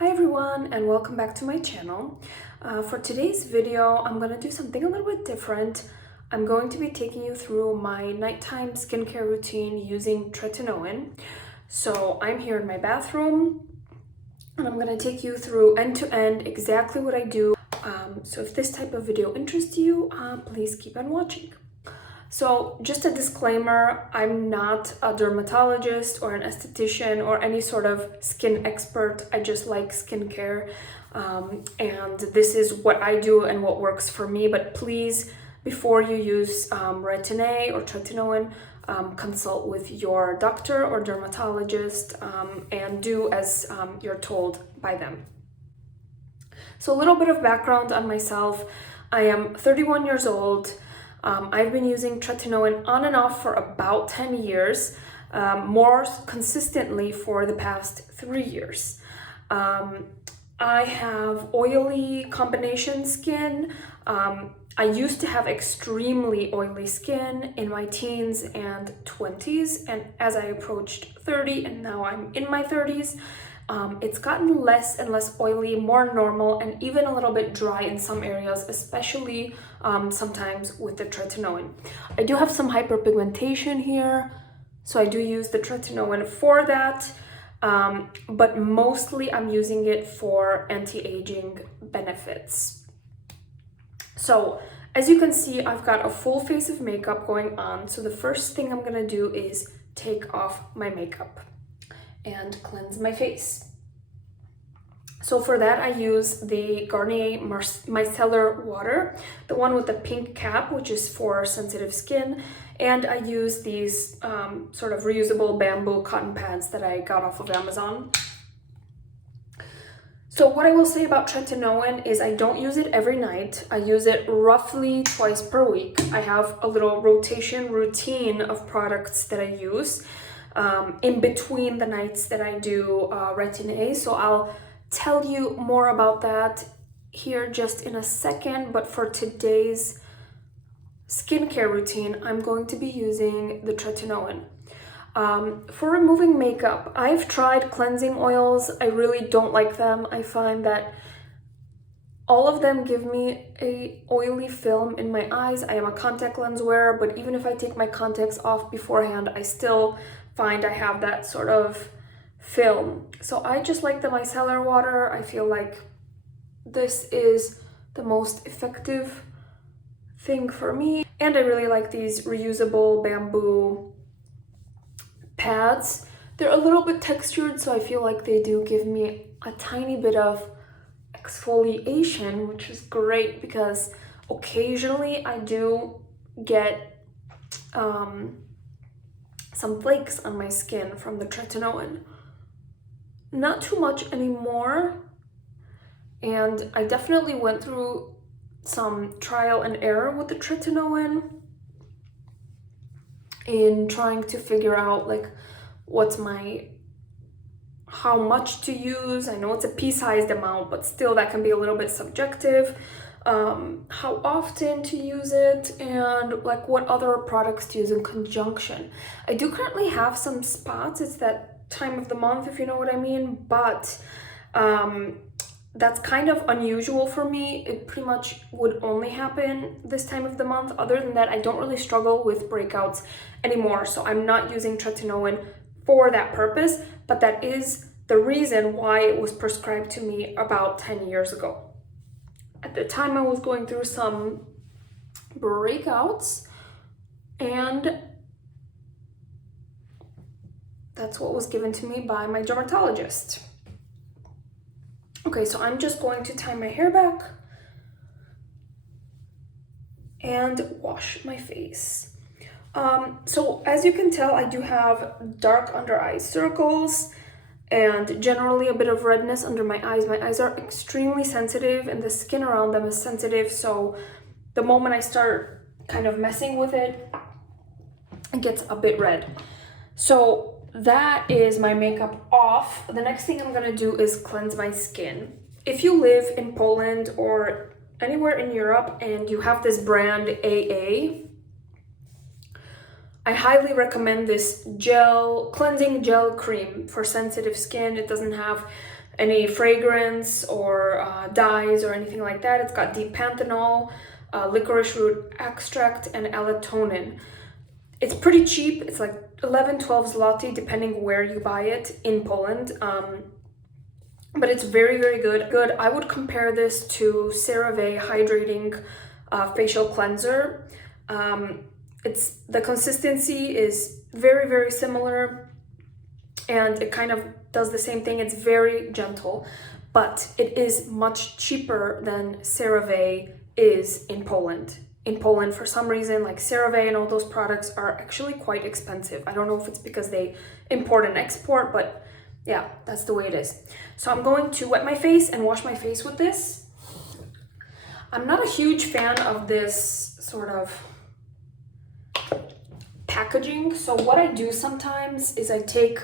Hi everyone, and welcome back to my channel. For today's video, I'm going to do something a little bit different. I'm going to be taking you through my nighttime skincare routine using Tretinoin. So I'm here in my bathroom and I'm going to take you through end to end exactly what I do. So if this type of video interests you, please keep on watching. So just a disclaimer, I'm not a dermatologist or an esthetician or any sort of skin expert. I just like skincare, and this is what I do and what works for me. But please, before you use Retin-A or Tretinoin, consult with your doctor or dermatologist and do as you're told by them. So a little bit of background on myself. I am 31 years old. I've been using Tretinoin on and off for about 10 years, more consistently for the past 3 years. I have oily combination skin. I used to have extremely oily skin in my teens and 20s, and as I approached 30 and now I'm in my 30s, it's gotten less and less oily, more normal, and even a little bit dry in some areas, especially sometimes with the Tretinoin. I do have some hyperpigmentation here, so I do use the Tretinoin for that, but mostly I'm using it for anti-aging benefits. So as you can see, I've got a full face of makeup going on, so the first thing I'm gonna do is take off my makeup and cleanse my face. So for that, I use the Garnier Micellar Water, the one with the pink cap, which is for sensitive skin, and I use these sort of reusable bamboo cotton pads that I got off of Amazon. So what I will say about Tretinoin is I don't use it every night. I use it roughly twice per week. I have a little routine of products that I use in between the nights that I do Retin-A, so I'll tell you more about that here just in a second. But for today's skincare routine, I'm going to be using the Tretinoin. For removing makeup, I've tried cleansing oils. I really don't like them. I find that all of them give me a oily film in my eyes. I am a contact lens wearer, but even if I take my contacts off beforehand, I still find I have that sort of film. So I just like the micellar water. I feel like this is the most effective thing for me. And I really like these reusable bamboo pads. They're a little bit textured, so I feel like they do give me a tiny bit of exfoliation, which is great because occasionally I do get some flakes on my skin from the Tretinoin. Not too much anymore, and I definitely went through some trial and error with the Tretinoin in trying to figure out like how much to use. I know it's a pea-sized amount, but still that can be a little bit subjective. How often to use it, and like what other products to use in conjunction. I do currently have some spots. It's that time of the month, if you know what I mean, but that's kind of unusual for me. It pretty much would only happen this time of the month. Other than that, I don't really struggle with breakouts anymore, so I'm not using Tretinoin for that purpose, but that is the reason why it was prescribed to me about 10 years ago. At the time, I was going through some breakouts, and that's what was given to me by my dermatologist. Okay, so I'm just going to tie my hair back and wash my face. So as you can tell, I do have dark under eye circles and generally a bit of redness under my eyes. My eyes are extremely sensitive and the skin around them is sensitive, so the moment I start kind of messing with it, it gets a bit red. So that is my makeup off. The next thing I'm gonna do is cleanse my skin. If you live in Poland or anywhere in Europe and you have this brand AA, I highly recommend this cleansing gel cream for sensitive skin. It doesn't have any fragrance or dyes or anything like that. It's got deep panthenol, licorice root extract, and allotonin. It's pretty cheap. It's like 11-12 zloty depending where you buy it in Poland. But it's very, very good. I would compare this to Cerave Hydrating Facial Cleanser. The consistency is very, very similar, and it kind of does the same thing. It's very gentle, but it is much cheaper than Cerave is in Poland. In Poland, for some reason, like Cerave and all those products are actually quite expensive. I don't know if it's because they import and export, but yeah, that's the way it is. So I'm going to wet my face and wash my face with this. I'm not a huge fan of this sort of packaging. So what I do sometimes is I take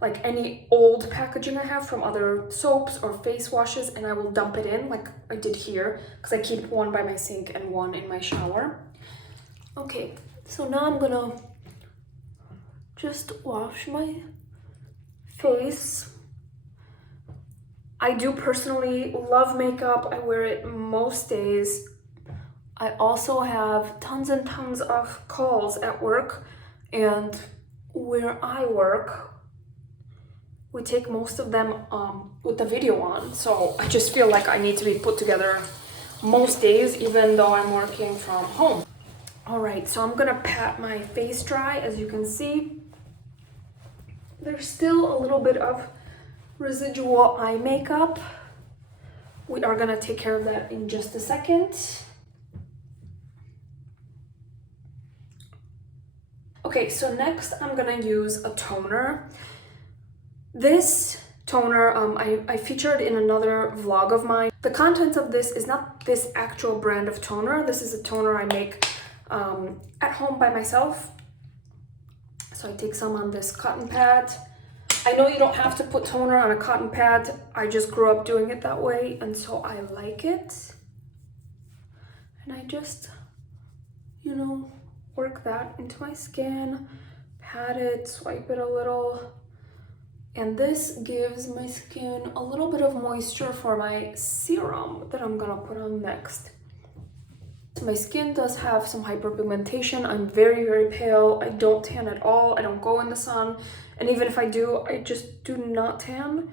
like any old packaging I have from other soaps or face washes, and I will dump it in like I did here, because I keep one by my sink and one in my shower. Okay, so now I'm gonna just wash my face. I do personally love makeup. I wear it most days. I also have tons and tons of calls at work, and where I work, we take most of them with the video on. So I just feel like I need to be put together most days, even though I'm working from home. All right, so I'm gonna pat my face dry. As you can see, there's still a little bit of residual eye makeup. We are gonna take care of that in just a second. Okay, so next I'm gonna use a toner. This toner I featured in another vlog of mine. The contents of this is not this actual brand of toner. This is a toner I make at home by myself. So I take some on this cotton pad. I know you don't have to put toner on a cotton pad. I just grew up doing it that way, and so I like it. And I just, you know, work that into my skin, pat it, swipe it a little. And this gives my skin a little bit of moisture for my serum that I'm gonna put on next. My skin does have some hyperpigmentation. I'm very, very pale. I don't tan at all. I don't go in the sun. And even if I do, I just do not tan.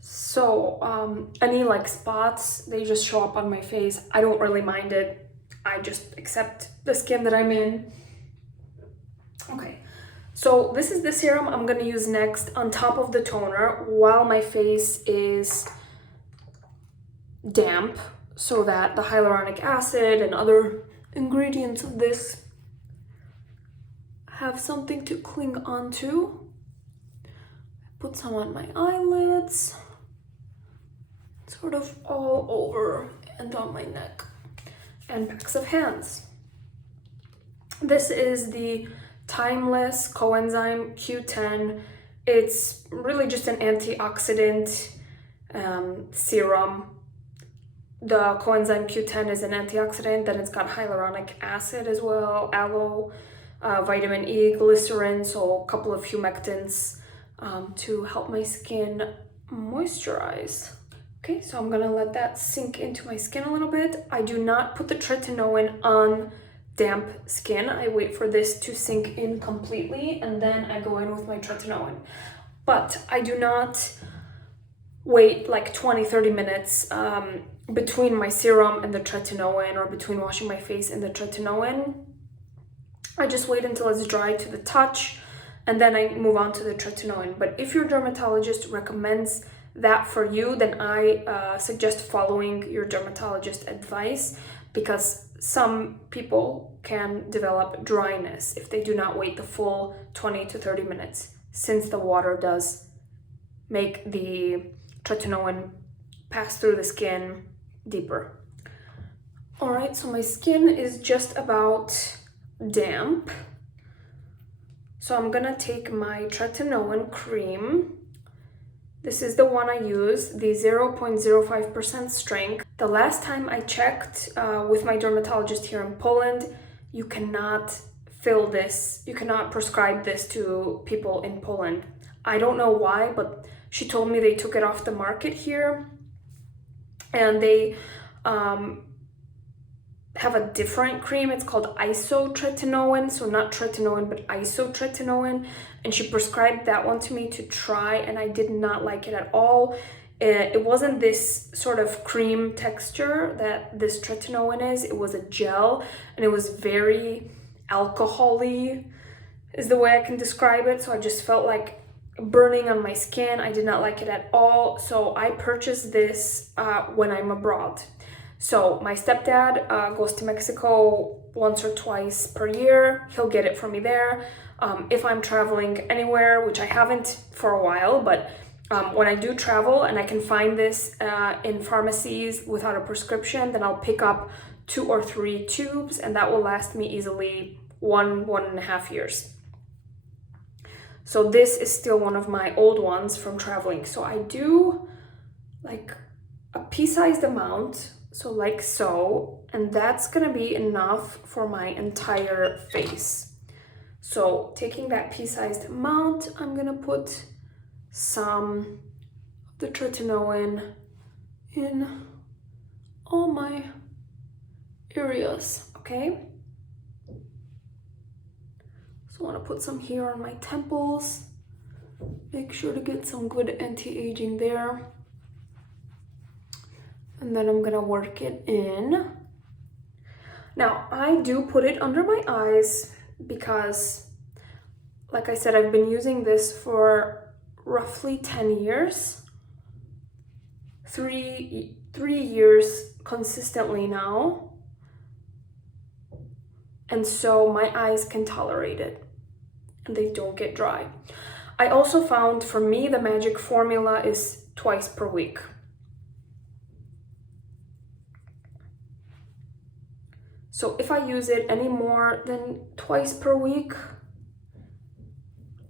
So any like spots, they just show up on my face. I don't really mind it. I just accept the skin that I'm in. Okay, so this is the serum I'm gonna use next on top of the toner while my face is damp, so that the hyaluronic acid and other ingredients of this have something to cling onto. Put some on my eyelids, sort of all over and on my neck, and backs of hands. This is the Timeless Coenzyme Q10. It's really just an antioxidant serum. The Coenzyme Q10 is an antioxidant, then it's got hyaluronic acid as well, aloe, vitamin E, glycerin, so a couple of humectants to help my skin moisturize. Okay, so I'm gonna let that sink into my skin a little bit. I do not put the tretinoin on damp skin. I wait for this to sink in completely, and then I go in with my tretinoin. But I do not wait like 20-30 minutes between my serum and the tretinoin, or between washing my face and the tretinoin. I just wait until it's dry to the touch, and then I move on to the tretinoin. But if your dermatologist recommends that for you, then I suggest following your dermatologist advice, because some people can develop dryness if they do not wait the full 20 to 30 minutes, since the water does make the tretinoin pass through the skin deeper. All right, so my skin is just about damp. So I'm gonna take my tretinoin cream. This is the one I use, the 0.05% strength. The last time I checked with my dermatologist here in Poland, you cannot fill this, you cannot prescribe this to people in Poland. I don't know why, but She told me they took it off the market here, and they have a different cream. It's called isotretinoin, so not tretinoin but isotretinoin, and she prescribed that one to me to try, and I did not like it at all. It wasn't this sort of cream texture that this tretinoin is. It was a gel, and it was very alcohol-y is the way I can describe it. So I just felt like burning on my skin. I did not like it at all. So I purchased this when I'm abroad. So my stepdad goes to Mexico once or twice per year. He'll get it for me there. If I'm traveling anywhere, which I haven't for a while, but when I do travel and I can find this in pharmacies without a prescription, then I'll pick up 2 or 3 tubes, and that will last me easily 1.5 years. So this is still one of my old ones from traveling. So I do like a pea-sized amount, so like so, and that's gonna be enough for my entire face. So taking that pea-sized amount, I'm gonna put some of the tretinoin in all my areas, okay? So I want to put some here on my temples. Make sure to get some good anti-aging there. And then I'm gonna work it in. Now, I do put it under my eyes because, like I said, I've been using this for roughly 10 years. 3 years consistently now. And so my eyes can tolerate it and they don't get dry. I also found, for me, the magic formula is twice per week. So if I use it any more than twice per week,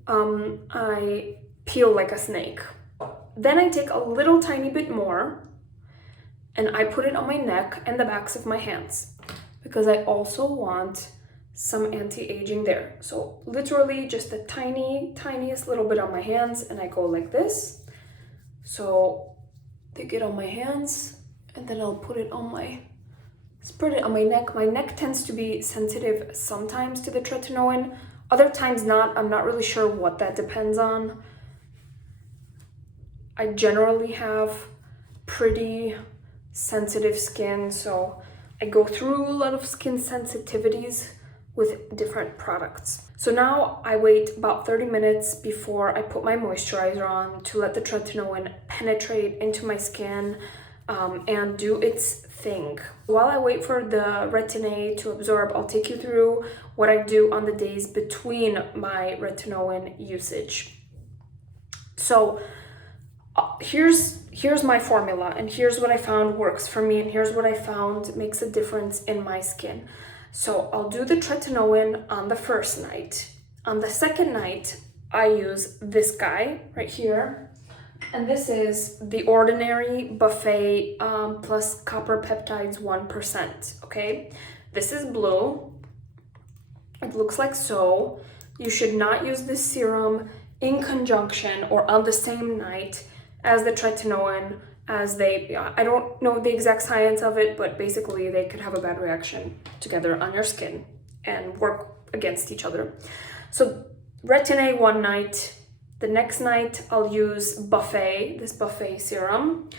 I peel like a snake. Then I take a little tiny bit more and I put it on my neck and the backs of my hands, because I also want some anti-aging there. So literally just the tiniest little bit on my hands, and I go like this. So they get on my hands, and then I'll put it on spread it on my neck. My neck tends to be sensitive sometimes to the tretinoin, other times not. I'm not really sure what that depends on. I generally have pretty sensitive skin, so I go through a lot of skin sensitivities with different products. So now I wait about 30 minutes before I put my moisturizer on to let the tretinoin penetrate into my skin and do its thing. While I wait for the Retin-A to absorb, I'll take you through what I do on the days between my retinoin usage. So here's my formula, and here's what I found works for me, and here's what I found makes a difference in my skin. So I'll do the tretinoin on the first night. On the second night, I use this guy right here, and this is the Ordinary Buffet plus Copper Peptides 1%, okay? This is blue. It looks like so. You should not use this serum in conjunction or on the same night as the tretinoin, as I don't know the exact science of it, but basically they could have a bad reaction together on your skin and work against each other. So Retin-A one night, the next night I'll use this Buffet serum.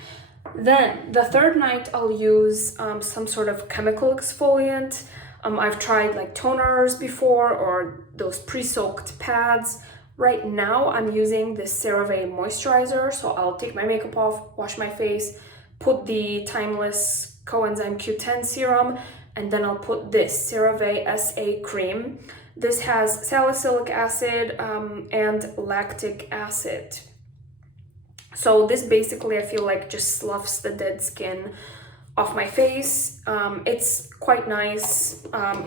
Then the third night I'll use some sort of chemical exfoliant. I've tried like toners before, or those pre-soaked pads. Right now I'm using this Cerave Moisturizer, so I'll take my makeup off, wash my face, put the timeless Coenzyme Q10 serum, and then I'll put this Cerave Eye Cream. This has salicylic acid and lactic acid. So this basically, I feel like, just sloughs the dead skin off my face. It's quite nice,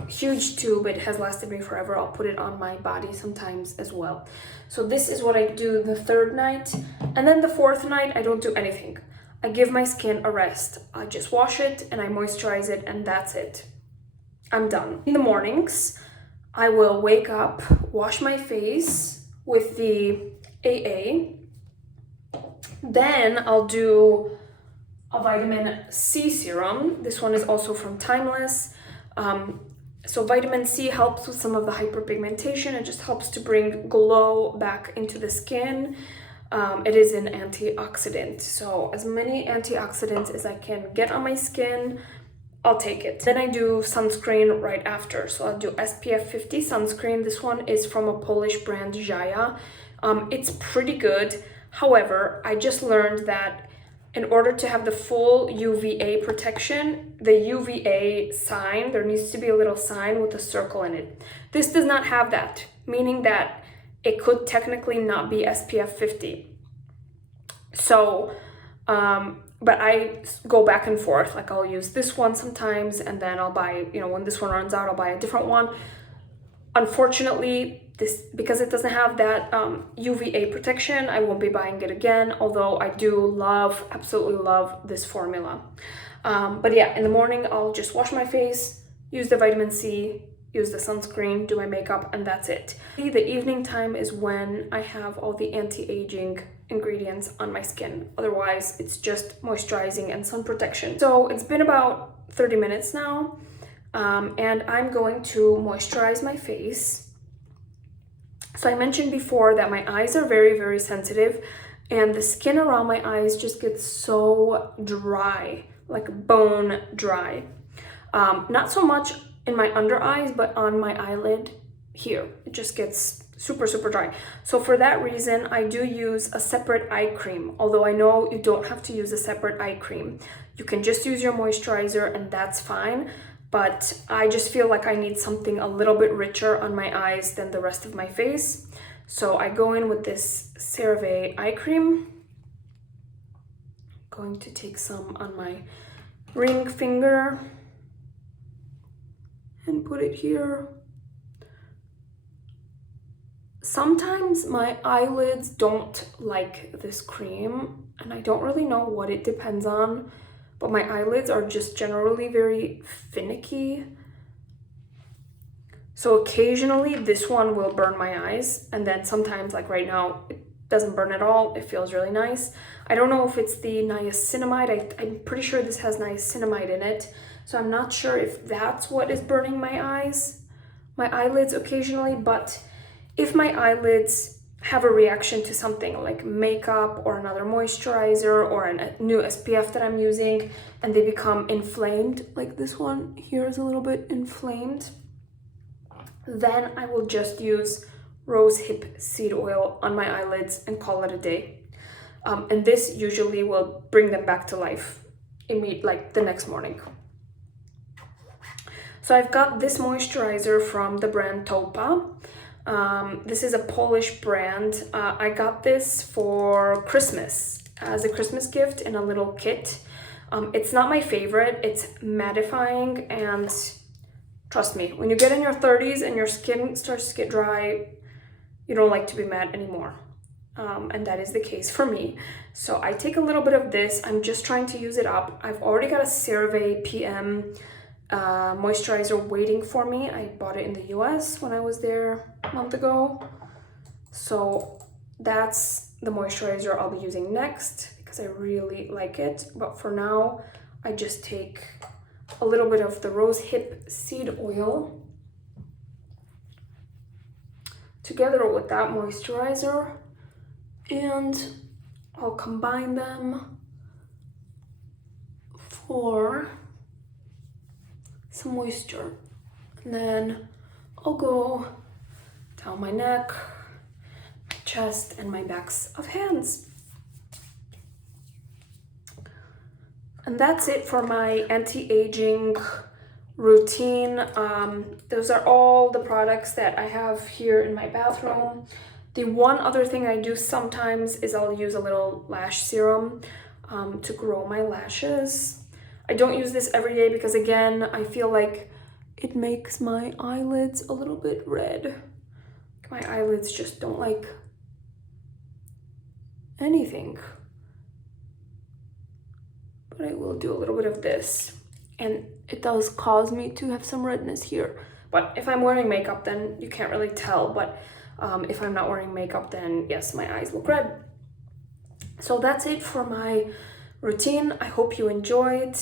huge tube. It has lasted me forever. I'll put it on my body sometimes as well. So this is what I do the third night. And then the fourth night, I don't do anything. I give my skin a rest. I just wash it and I moisturize it, and that's it. I'm done. In the mornings, I will wake up, wash my face with the AA, Then I'll do a vitamin C serum. This one is also from Timeless. So vitamin C helps with some of the hyperpigmentation. It just helps to bring glow back into the skin. It is an antioxidant, so as many antioxidants as I can get on my skin, I'll take it. Then I do sunscreen right after. So I'll do SPF 50 sunscreen. This one is from a Polish brand, Jaya. It's pretty good. However, I just learned that in order to have the full UVA protection, the UVA sign, there needs to be a little sign with a circle in it. This does not have that, meaning that it could technically not be SPF 50. So, but I go back and forth. Like I'll use this one sometimes, and then I'll buy, you know, when this one runs out, I'll buy a different one. Unfortunately, because it doesn't have that UVA protection, I won't be buying it again, although I do love, absolutely love this formula. But yeah, in the morning, I'll just wash my face, use the vitamin C, use the sunscreen, do my makeup, and that's it. The evening time is when I have all the anti-aging ingredients on my skin. Otherwise, it's just moisturizing and sun protection. So it's been about 30 minutes now, and I'm going to moisturize my face. So I mentioned before that my eyes are very, very sensitive, and the skin around my eyes just gets so dry, like bone dry. Not so much in my under eyes, but on my eyelid here. It just gets super, super dry. So for that reason, I do use a separate eye cream. Although I know you don't have to use a separate eye cream. You can just use your moisturizer and that's fine. But I just feel like I need something a little bit richer on my eyes than the rest of my face. So I go in with this Cerave Eye Cream. I'm going to take some on my ring finger and put it here. Sometimes my eyelids don't like this cream, and I don't really know what it depends on, but my eyelids are just generally very finicky. So occasionally this one will burn my eyes, and then sometimes, like right now, it doesn't burn at all. It feels really nice. I don't know if it's the niacinamide. I'm pretty sure this has niacinamide in it. So I'm not sure if that's what is burning my eyelids occasionally, but if my eyelids have a reaction to something like makeup or another moisturizer or a new SPF that I'm using, and they become inflamed, like this one here is a little bit inflamed, then I will just use rosehip seed oil on my eyelids and call it a day. And this usually will bring them back to life like the next morning. So I've got this moisturizer from the brand Topa. This is a Polish brand. I got this for Christmas as a Christmas gift in a little kit. It's not my favorite. It's mattifying, and trust me, when you get in your 30s and your skin starts to get dry, you don't like to be matte anymore. And that is the case for me. So I take a little bit of this. I'm just trying to use it up. I've already got a CeraVe PM moisturizer waiting for me. I bought it in the US when I was there a month ago. So that's the moisturizer I'll be using next because I really like it. But for now, I just take a little bit of the rosehip seed oil together with that moisturizer, and I'll combine them for some moisture. And then I'll go down my neck, my chest, and my backs of hands. And that's it for my anti-aging routine. Those are all the products that I have here in my bathroom. The one other thing I do sometimes is I'll use a little lash serum to grow my lashes. I don't use this every day because, again, I feel like it makes my eyelids a little bit red. My eyelids just don't like anything. But I will do a little bit of this. And it does cause me to have some redness here. But if I'm wearing makeup, then you can't really tell. But if I'm not wearing makeup, then yes, my eyes look red. So that's it for my routine. I hope you enjoyed.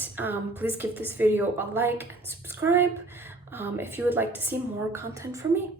Please give this video a like and subscribe if you would like to see more content from me.